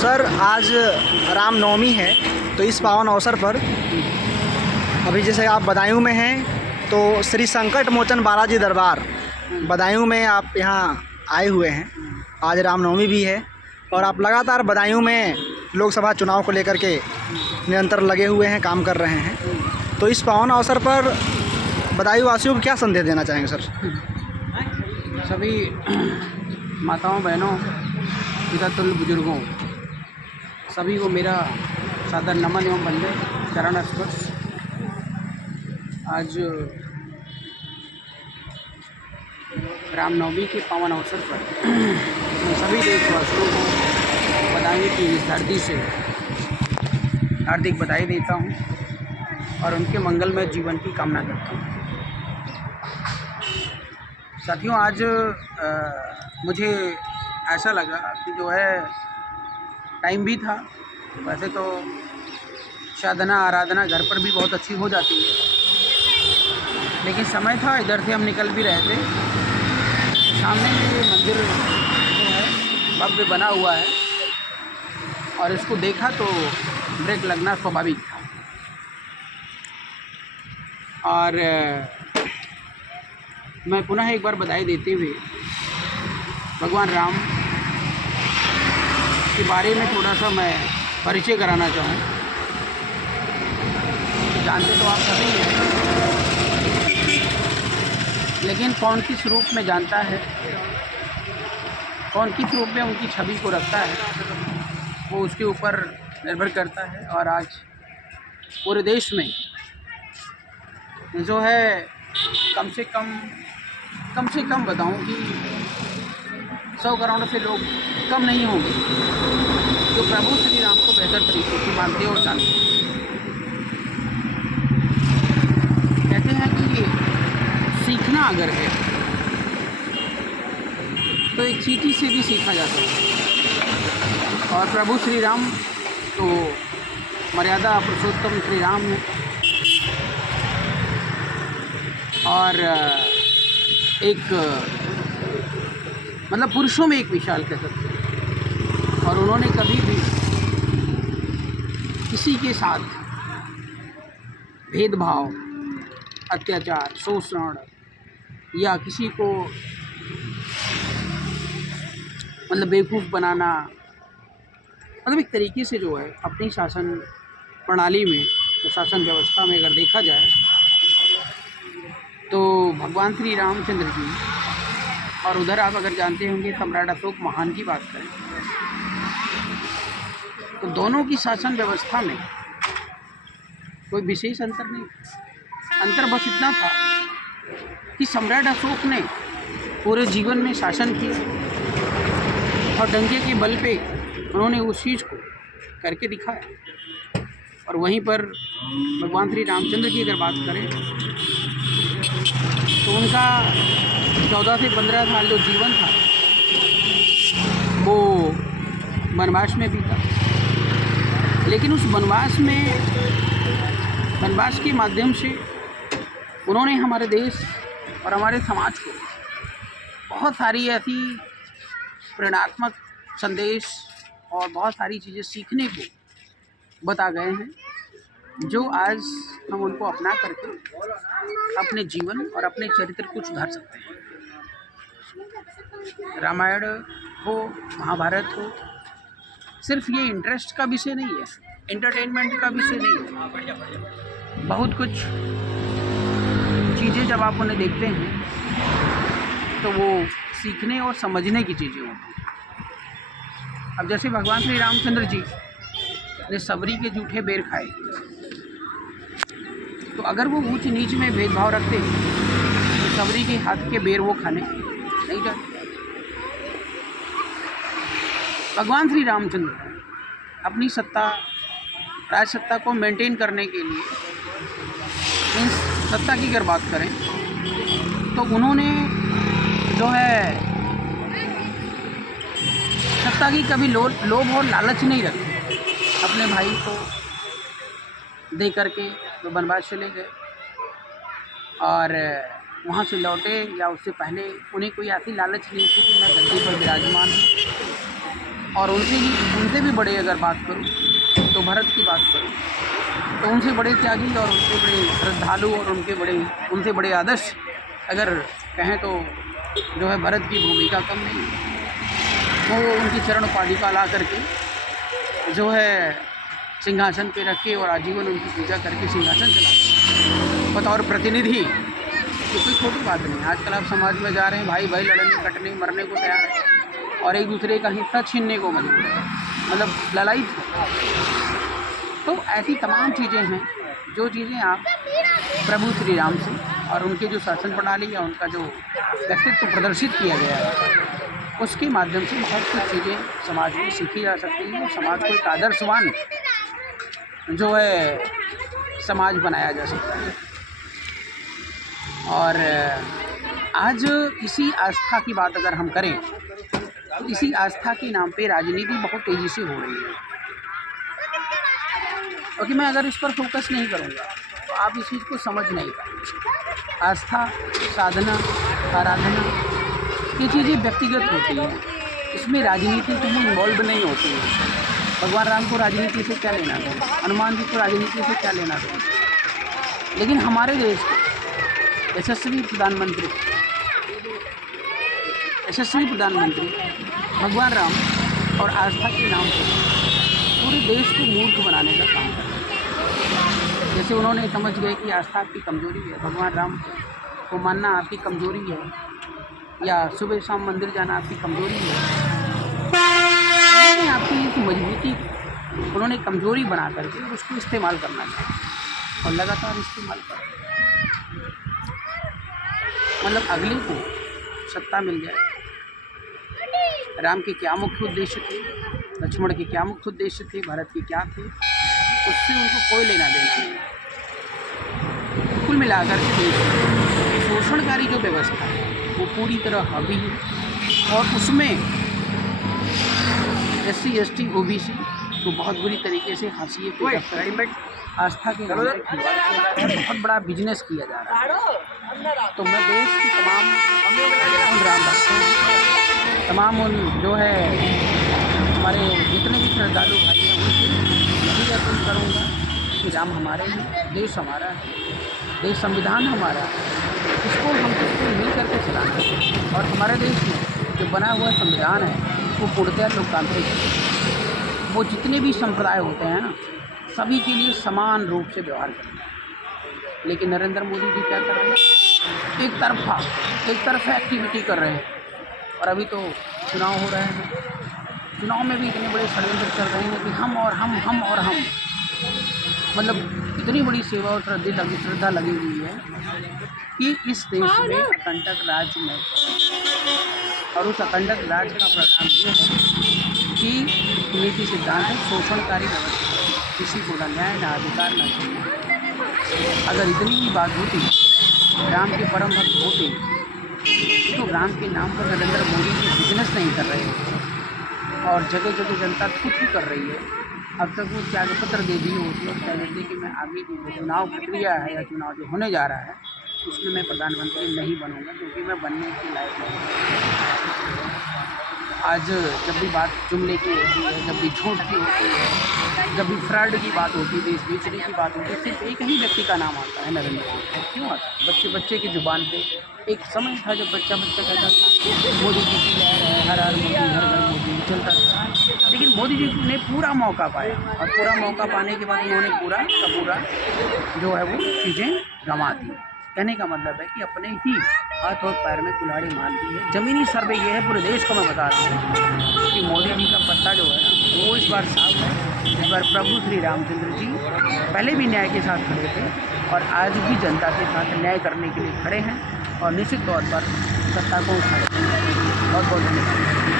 Sir आज रामनवमी है, तो इस पावन अवसर पर अभी जैसे आप बदायूं में हैं तो श्री संकट मोचन बालाजी दरबार बदायूं में आप यहाँ आए हुए हैं। आज रामनवमी भी है और आप लगातार बदायूं में लोकसभा चुनाव को लेकर के निरंतर लगे हुए हैं, काम कर रहे हैं। तो इस पावन अवसर पर बदायूं वासियों को क्या संदेश देना चाहेंगे सर? सभी माताओं बहनों पितृतुल्य बुजुर्गों सभी को मेरा सादर नमन एवं वंदे चरण स्पर्श। आज रामनवमी के पावन अवसर पर मैं सभी देशवासियों को बधाई की इस धरती से हार्दिक बधाई देता हूं और उनके मंगलमय जीवन की कामना करता हूं। साथियों, आज मुझे ऐसा लगा कि जो है टाइम भी था। वैसे तो साधना आराधना घर पर भी बहुत अच्छी हो जाती है, लेकिन समय था, इधर से हम निकल भी रहे थे। सामने ये मंदिर जो है भव्य बना हुआ है और इसको देखा तो ब्रेक लगना स्वाभाविक था। और मैं पुनः एक बार बधाई देते हुए भगवान राम के बारे में थोड़ा सा मैं परिचय कराना चाहूँ। जानते तो आप सभी हैं, लेकिन कौन किस रूप में जानता है, कौन किस रूप में उनकी छवि को रखता है, वो उसके ऊपर निर्भर करता है। और आज पूरे देश में जो है कम से कम बताऊं कि 100 करोड़ से लोग कम नहीं होंगे जो प्रभु श्री राम को बेहतर तरीके से मानते और जानते हैं। कहते हैं कि सीखना अगर है तो एक चींटी से भी सीखा जाता है। और प्रभु श्री राम तो मर्यादा पुरुषोत्तम श्री राम है और एक मतलब पुरुषों में एक विशाल कह सकते हैं। और उन्होंने कभी भी किसी के साथ भेदभाव, अत्याचार, शोषण या किसी को मतलब बेवकूफ़ बनाना, मतलब एक तरीके से जो है अपनी शासन प्रणाली में, तो शासन व्यवस्था में अगर देखा जाए तो भगवान श्री रामचंद्र जी, और उधर आप अगर जानते होंगे सम्राट अशोक महान की बात करें तो दोनों की शासन व्यवस्था में कोई विशेष अंतर नहीं। अंतर बस इतना था कि सम्राट अशोक ने पूरे जीवन में शासन किया और डंके के बल पे उन्होंने उस चीज़ को करके दिखाया। और वहीं पर भगवान श्री रामचंद्र की अगर बात करें तो उनका 14 से 15 साल जो जीवन था वो वनवास में बीता, लेकिन उस वनवास के माध्यम से उन्होंने हमारे देश और हमारे समाज को बहुत सारी ऐसी प्रेरणात्मक संदेश और बहुत सारी चीज़ें सीखने को बता गए हैं, जो आज हम उनको अपना करके अपने जीवन और अपने चरित्र को सुधार सकते हैं। रामायण हो, महाभारत हो, सिर्फ ये इंटरेस्ट का विषय नहीं है, एंटरटेनमेंट का विषय नहीं है। बहुत कुछ चीज़ें जब आप उन्हें देखते हैं तो वो सीखने और समझने की चीज़ें होती हैं। अब जैसे भगवान श्री रामचंद्र जी ने सबरी के जूठे बेर खाए, तो अगर वो ऊंच नीच में भेदभाव रखते तो सबरी के हाथ के बेर वो खाने नहीं जाते। भगवान श्री रामचंद्र अपनी सत्ता, राज सत्ता को मेंटेन करने के लिए, इन सत्ता की अगर बात करें तो उन्होंने जो है सत्ता की कभी लोभ और लालच नहीं रखी। अपने भाई को दे करके तो वनवास चले गए और वहाँ से लौटे या उससे पहले उन्हें कोई ऐसी लालच नहीं थी कि मैं गद्दी पर विराजमान हूँ और उनसे भी बड़े अगर बात करूँ तो भरत की बात करूँ तो उनसे बड़े त्यागी और उनसे बड़े श्रद्धालु और उनसे बड़े आदर्श अगर कहें तो जो है भरत की भूमिका कम नहीं। वो उनकी चरण पादुका ला करके जो है सिंहासन पे रखे और आजीवन उनकी पूजा करके सिंहासन चला बतौर प्रतिनिधि। तो कोई छोटी बात नहीं। आजकल आप समाज में जा रहे हैं, भाई भाई लड़ने कटने मरने को तैयार है और एक दूसरे का हिस्सा छीनने को मजबूर है, मतलब लड़ाई। तो ऐसी तमाम चीज़ें हैं जो चीज़ें आप प्रभु श्री राम से और उनके जो शासन प्रणाली या उनका जो व्यक्तित्व प्रदर्शित किया गया है उसके माध्यम से बहुत कुछ चीज़ें समाज में सीखी जा सकती हैं और समाज को एक आदर्शवान जो है समाज बनाया जा सकता है। और आज इसी आस्था की बात अगर हम करें तो इसी आस्था के नाम पे राजनीति बहुत तेज़ी से हो रही है, क्योंकि मैं अगर इस पर फोकस नहीं करूँगा तो आप इस चीज़ को समझ नहीं पाएंगे। आस्था, साधना, आराधना ये चीज़ें व्यक्तिगत होती हैं, इसमें राजनीति कहीं इन्वॉल्व नहीं होती है। भगवान राम को राजनीति से क्या लेना था, हनुमान जी को राजनीति से क्या लेना था। लेकिन हमारे देश के यशस्वी प्रधानमंत्री भगवान राम और आस्था के नाम पर पूरे देश को मूर्ख बनाने का काम कर रहे हैं। जैसे उन्होंने समझ गए कि आस्था आपकी कमज़ोरी है, भगवान राम को मानना आपकी कमज़ोरी है, या सुबह शाम मंदिर जाना आपकी कमज़ोरी है। आपकी इस मजबूती उन्होंने कमज़ोरी बना करके उसको इस्तेमाल करना चाहिए और लगातार इस्तेमाल कर रहे हैं। मतलब अगले को सत्ता मिल जाए। राम के क्या मुख्य उद्देश्य थे, लक्ष्मण के क्या मुख्य उद्देश्य थे, भरत के क्या थे, उससे उनको कोई लेना देना नहीं। कुल मिलाकर के देश शोषणकारी जो व्यवस्था है वो पूरी तरह हावी है और उसमें SC ST OBC तो बहुत बुरी तरीके से हाशिए पे आस्था के नाम पर बहुत बड़ा बिजनेस किया जा रहा है। तो मैं देश के तमाम राम भक्तों, तमाम उन जो है हमारे जितने भी श्रद्धालु भाई हैं उनसे यही अपील करूँगा कि राम हमारे हैं, देश हमारा है, देश संविधान हमारा है, इसको हम सबको मिल करके चलाना है। और हमारे देश में जो बना हुआ संविधान है वो पूर्णतः लोकतांत्रिक है। वो जितने भी संप्रदाय होते हैं ना सभी के लिए समान रूप से व्यवहार करते हैं। लेकिन नरेंद्र मोदी जी क्या कर रहे हैं, एक तरफा एक्टिविटी कर रहे हैं। और अभी तो चुनाव हो रहे हैं, चुनाव में भी इतने बड़े षड्यंत्र चल रहे हैं कि हम और हम मतलब इतनी बड़ी सेवा और श्रद्धा लगी हुई है कि इस देश में अखंडक राज में और उस अखंडक राज का परिणाम ये है कि नीति सिद्धांत है शोषणकारी व्यवस्था, किसी को न न्याय न अधिकार न चाहिए। अगर इतनी ही बात होती, राम के परम भक्त होते तो राम के नाम पर नरेंद्र मोदी जी बिजनेस नहीं कर रहे हैं और जगह जगह जनता खुद ही कर रही है। अब तक वो त्यागपत्र दे दी होती और कह देते कि मैं आगे की चुनाव प्रक्रिया है या चुनाव जो होने जा रहा है उसमें मैं प्रधानमंत्री नहीं बनूंगा क्योंकि मैं बनने के लायक नहीं। आज जब भी बात जुमले की होती है, जब भी झूठ की होती है, जब भी फ्रॉड की बात होती है, देश बेचने की बात होती है, सिर्फ एक ही व्यक्ति का नाम आता है, नरेंद्र मोदी। क्यों आता है? बच्चे की जुबान पे एक समय था जब बच्चा कहता था मोदी जी की लहर है, हर मोदी, हर घर मोदी चलता था। लेकिन मोदी जी ने पूरा मौका पाया और पूरा मौका पाने के बाद उन्होंने पूरा जो है वो चीज़ें गंवा दी। कहने का मतलब है कि अपने ही हाथ और पैर में कुल्हाड़ी मार दी है। ज़मीनी सर्वे ये है, पूरे देश को मैं बता रहा हूँ कि मोदी जी का पत्ता जो है ना वो इस बार साफ है। इस बार प्रभु श्री रामचंद्र जी पहले भी न्याय के साथ खड़े थे और आज भी जनता के साथ न्याय करने के लिए खड़े हैं और निश्चित तौर पर सत्ता को उठाए। बहुत बहुत धन्यवाद।